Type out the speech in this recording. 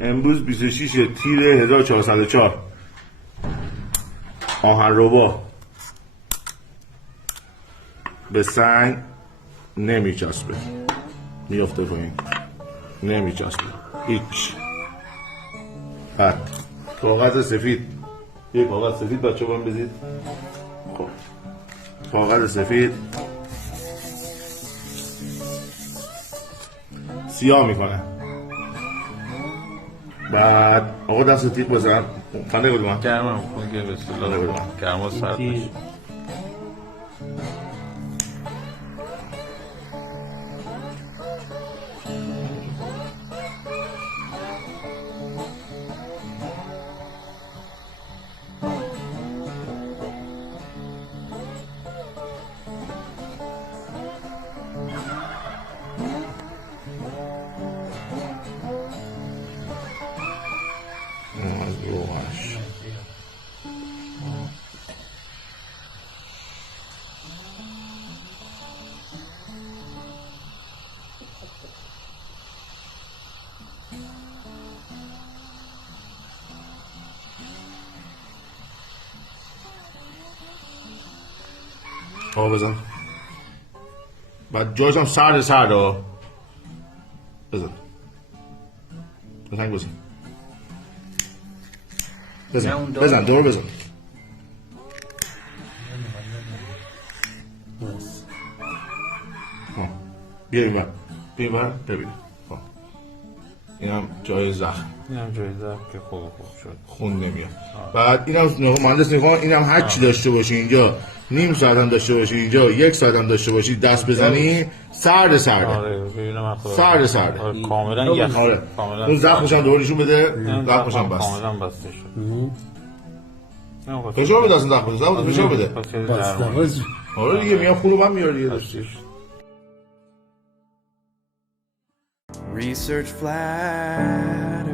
امروز 26 تیر 1404 آهنربا به سنگ نمیچسبه، میافته پایین، نمیچسبه هیچ. بعد کاغذ سفید، یه کاغذ سفید بچه باید بزید. خب کاغذ سفید سیاه میکنه. بعد آقا دست تیغ بزن. خنده بود من گرمم کن که به اصطلاح گرم و سرد بشه. آقا بزن. بعد جایش هم سرد ها. بزن بزن بزن دور بزن. بیا این بر ببین. این هم جای زخم، این هم جای زخم که خوب شد، خون نمیاد. بعد این هم مهندس نگاه، این هم هر چی داشته باشی اینجا، نیم ساعت هم داشته باشی اینجا، 1 ساعت هم داشته باشی دست بزنی سرده. آره ببینم سرده. آره کاملا یخ. آره کاملا اون زخمش هم دور نشون بده. زخمش هم بست، کاملا بسته شد. فشار بده اصلا زخمش فشار بده. آره دیگه میام خون رو من میاره دیگه داشتیش. Research flat